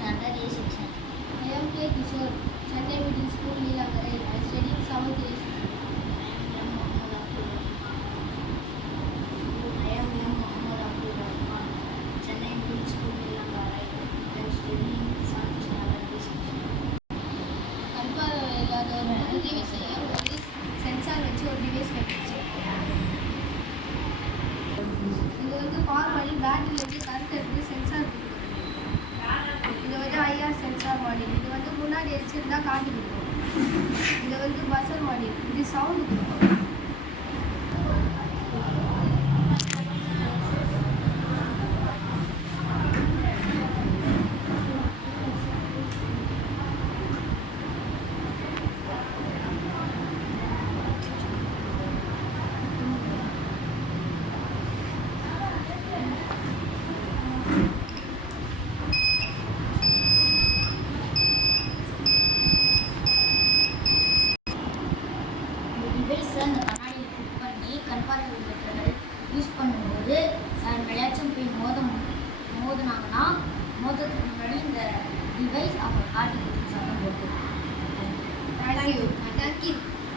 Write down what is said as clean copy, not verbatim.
standard A section. I am K. Kishore, Chennai Middle School, Neelagarai. I study in 7th A section. I am M. Muhammad Abdul Rahman, Chennai Middle School, Neelagarai. I am studying 7th standard B section. கண்பார்வை இல்லாதவர்களுக்கு உதவி செய்ய ஒரு sensor வச்சு ஒரு device கட்டிச்சு. இது power பண்ணி பேட்டரியிலேருந்து current எடுத்து சென்சார் கொடுக்கும். இது ஐஆர் சென்சார் மாடல். இது முன்னாடி வச்சுருந்தா காட்டி கொடுக்கும். இது பஸர் மாடல். இது சவுண்டு கொடுக்கும். டிவைஸை அந்த கண்ணாடியில் ஃபிட் பண்ணி கண்பார்வை பெற்றவர்கள் யூஸ் பண்ணும்போது விளையாட்டும் போய் மோதினாங்கன்னா மோதத்துக்கு முன்னாடி இந்த டிவைஸ் அவங்க காட்டி கொடுத்து சத்தம் போட்டு. தேங்க்யூ.